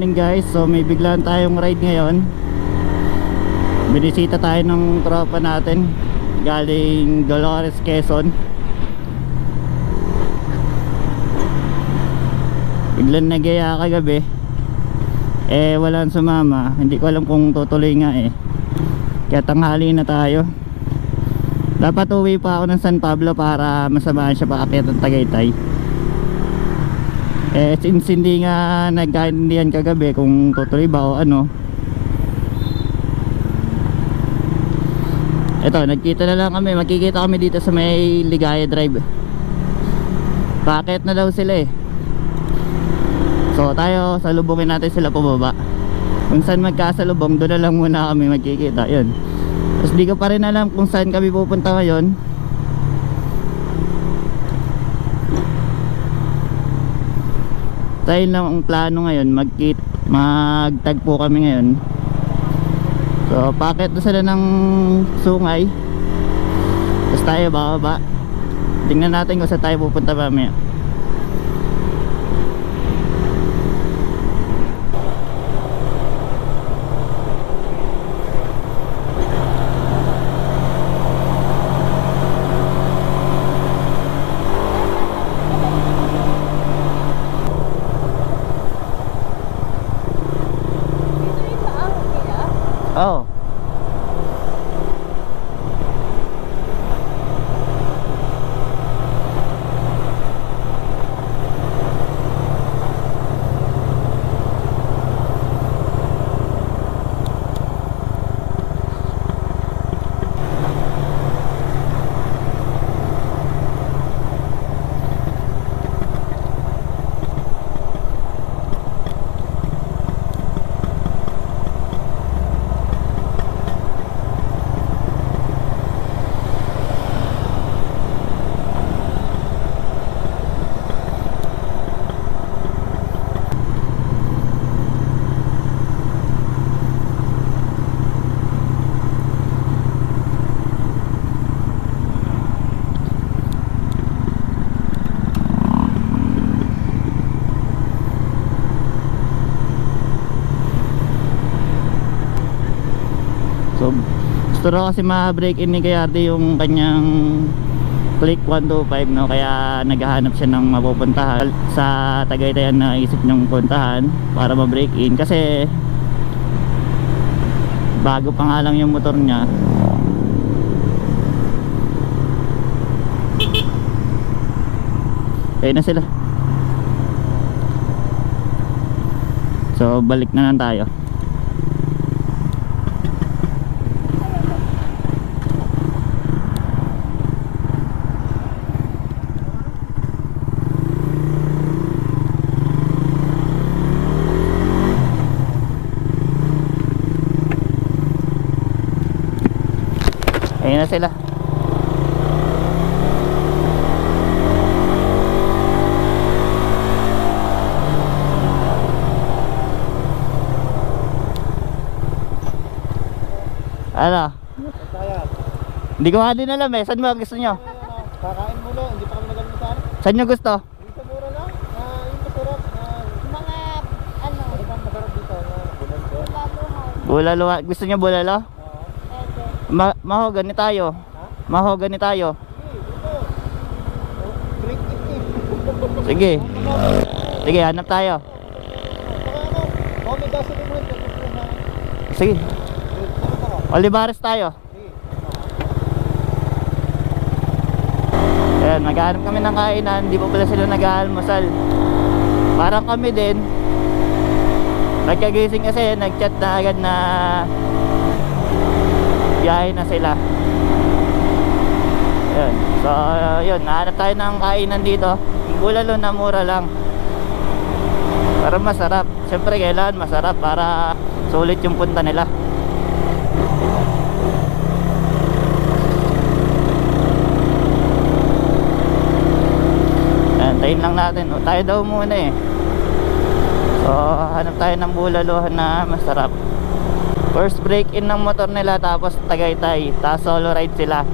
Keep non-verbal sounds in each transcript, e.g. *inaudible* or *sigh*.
morning guys. So may biglaan tayong ride ngayon. Binisita tayo ng tropa natin Galing Dolores, Quezon. Biglang nagaya kagabi Eh walang sumama. Hindi ko alam kung tutuloy nga eh. Kaya tanghali na tayo. Dapat uwi pa ako ng San Pablo Para masamahan siya paakyat ng Tagaytay eh since hindi nga nagkaintindihan kagabi kung tutuloy ba o ano Ito, nagkita na lang kami. Magkikita kami dito sa may Ligaya Drive. Packet na daw sila eh. So tayo, salubungin natin sila pababa. Kung saan magkasalubong, doon na lang muna kami magkikita. Yun. Tapos di ko pa rin alam kung saan kami pupunta ngayon. Tayo ang plano ngayon magkit magtagpo kami ngayon. So packet na sila ng sungay. Tapos tayo bababa. Tingnan natin kung saan tayo pupunta mamaya So, gusto raw kasi ma-break in ni Kayardi yung kanyang click 125 no? Kaya naghahanap siya ng mapupuntahan. Sa Tagaytayan na isip niyang puntahan para ma-break in. Kasi bago pa nga lang yung motor niya. Kaya na sila. So balik na lang tayo Ayun na sila. Ano? Hindi ko nga din alam eh. Saan ba gusto nyo? Kakain muna, hindi pa kami nagalimutan. Saan nyo gusto? Dito mura lang, na yung masarap, na Mga ano, ano bang masarap dito, na laluhan. Bulalo. Gusto nyo bulalo? Ma mahogani tayo. Mahogani tayo. Sige. Sige, hanap tayo. Sige. Olivares tayo. Ayan, naghahanap kami ng kainan. Hindi pa pala sila nag-aalmusal. Parang kami din. Nagkagising kasi, nag-chat na agad na biyahe na sila. Ayan. So, yun. Nahanap tayo ng kainan dito. Bulalo na mura lang. Para masarap. Siyempre, kailangan masarap para sulit yung punta nila. Antayin lang natin. O, tayo daw muna eh. So, hanap tayo ng bulaluhan na masarap. First break in ng motor nila tapos Tagaytay. Tapos solo ride sila.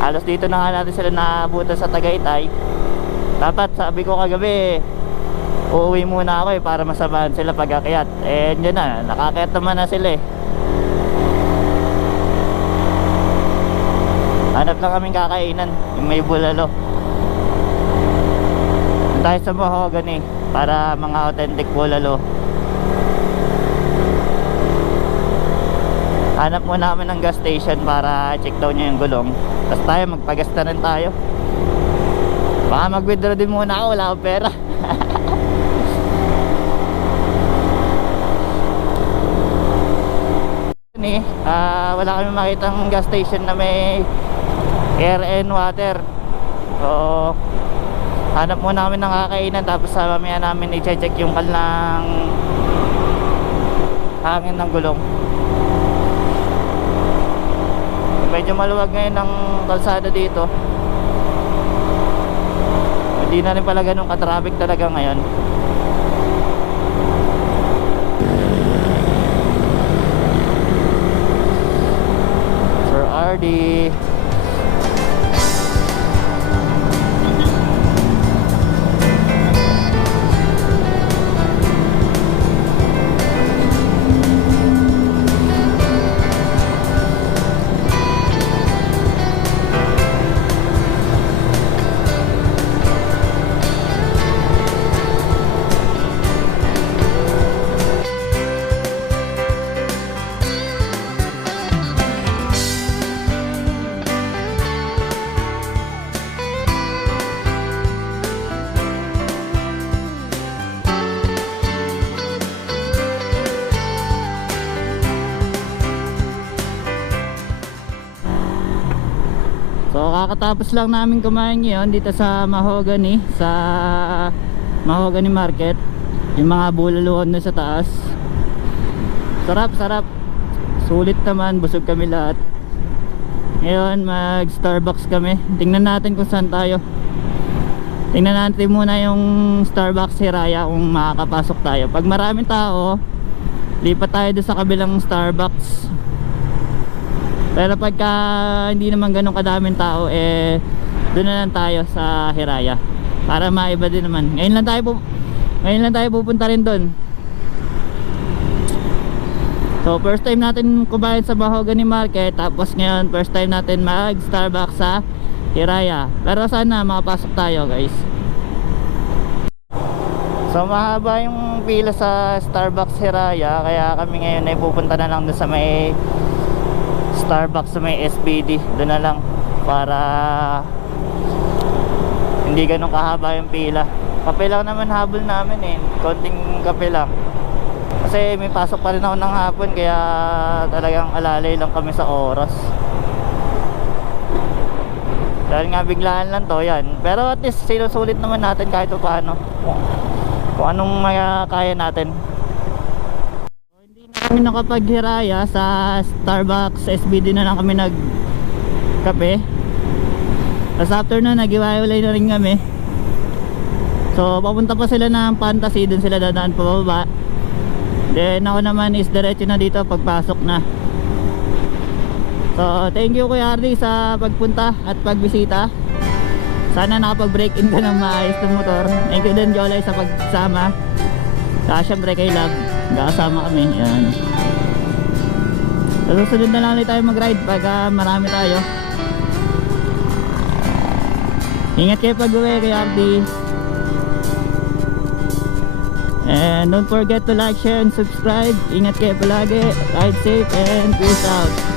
Halos dito na nga natin sila naabutan sa Tagaytay. Dapat sabi ko kagabi uuwi muna ako eh para masabahan sila pag akyat eh dyan na nakakyat naman na sila eh hanap lang kaming kakainan yung may bulalo tayo sa mahogany para mga authentic bulalo hanap muna kami ng gas station para check daw niya yung gulong. Tapos tayo magpagasta rin tayo. Baka mag withdraw din muna ako wala akong pera. *laughs* Ni ah wala kami makitang gas station na may air and water. So hanap muna kami ng kakainan tapos sa mamaya namin i-check yung kalang hangin ng gulong medyo maluwag ngayon ng kalsada dito. Hindi na rin pala ganun ka-traffic talaga ngayon. Sir RD kakatapos lang namin kumain ngayon dito sa Mahogany sa Mahogany Market. Yung mga bulaluhan na sa taas. Sarap sarap. Sulit naman busog kami lahat. Ngayon mag Starbucks kami. Tingnan natin kung saan tayo. Tingnan natin muna yung Starbucks Hiraya kung makakapasok tayo. Pag maraming tao lipat tayo doon sa kabilang Starbucks pero pagka hindi naman ganun kadaming tao eh doon na lang tayo sa Hiraya para maiba din naman. Ngayon lang tayo pu ngayon lang tayo pupunta rin doon. So first time natin kumain sa Mahogany Market tapos ngayon first time natin mag Starbucks sa Hiraya. Pero sana makapasok tayo guys. So mahaba yung pila sa Starbucks Hiraya kaya kami ngayon ay pupunta na lang doon sa may Starbucks sa may SBD doon na lang para hindi ganun kahaba yung pila. Kape lang naman habol namin eh. Konting kape lang. Kasi may pasok pa rin ako ng hapon kaya talagang alalay lang kami sa oras. Dahil nga biglaan lang to yan. Pero at least sinusulit naman natin kahit pa paano kung, anong kaya natin kami nakapaghiraya sa Starbucks SBD na lang kami nag kape tapos after na nagiwaiwalay na rin kami. So papunta pa sila ng fantasy dun sila dadaan pababa. Then ako naman is diretso na dito pagpasok na. So thank you Kuya Ardi sa pagpunta at pagbisita. Sana nakapag break in ka ng maayos ng motor. Thank you din Jolay sa pagsama. Saka syempre kay Love Kasama kami, yan. Sa susunod na lang ulit tayo mag-ride pag ah, marami tayo. Ingat kayo pag uwi kay Ardi. And don't forget to like, share, and subscribe. Ingat kayo palagi. Ride safe and peace out.